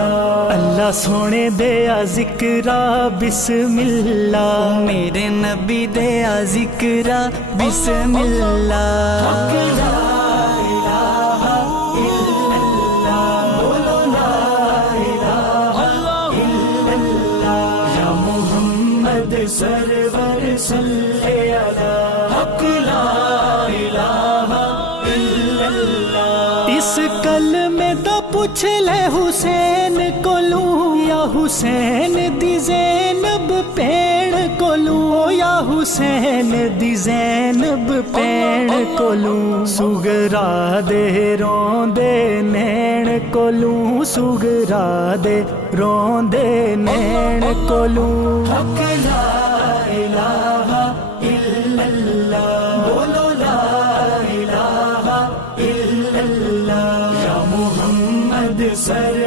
اللہ سونے دیا ذکرا بسم اللہ، میرے نبی دیا ذکرا بسم اللہ۔ سرور صلی علی حق لا الہ الا اللہ۔ اس کلمے دا پوچھ لے حسین کولوں، یا حسین دی زینب پیڑ کولوں، یا حسین دی زینب پیڑ کولوں، سغرا دے روندے نین کولوں، سغرا دے روندے نین کولوں۔ حق لا الہ الا اللہ، بولو لا الہ الا اللہ، یا محمد سر